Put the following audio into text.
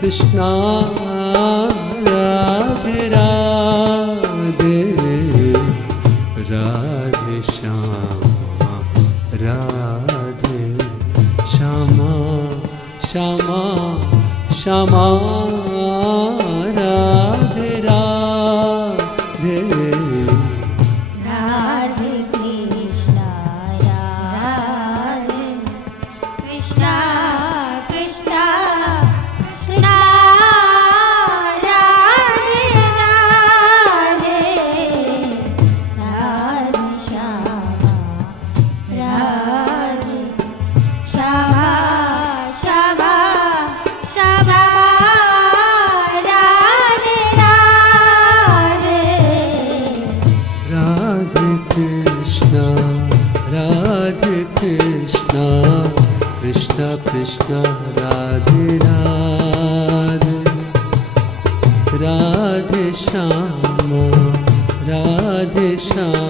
Krishna Radhe Radhe Radhe Shyama Radhe Shyama Shyama Shyama Radhe Radhe Radhe Krishna Radhe Krishna Krishna Krishna Radhe Radhe Radhe Shyama Radhe Shyama Shyama Shyama Radhe Radhe Radhe Krishna Krishna Krishna Radhe Radhe Radhe Shyama Radhe Shyama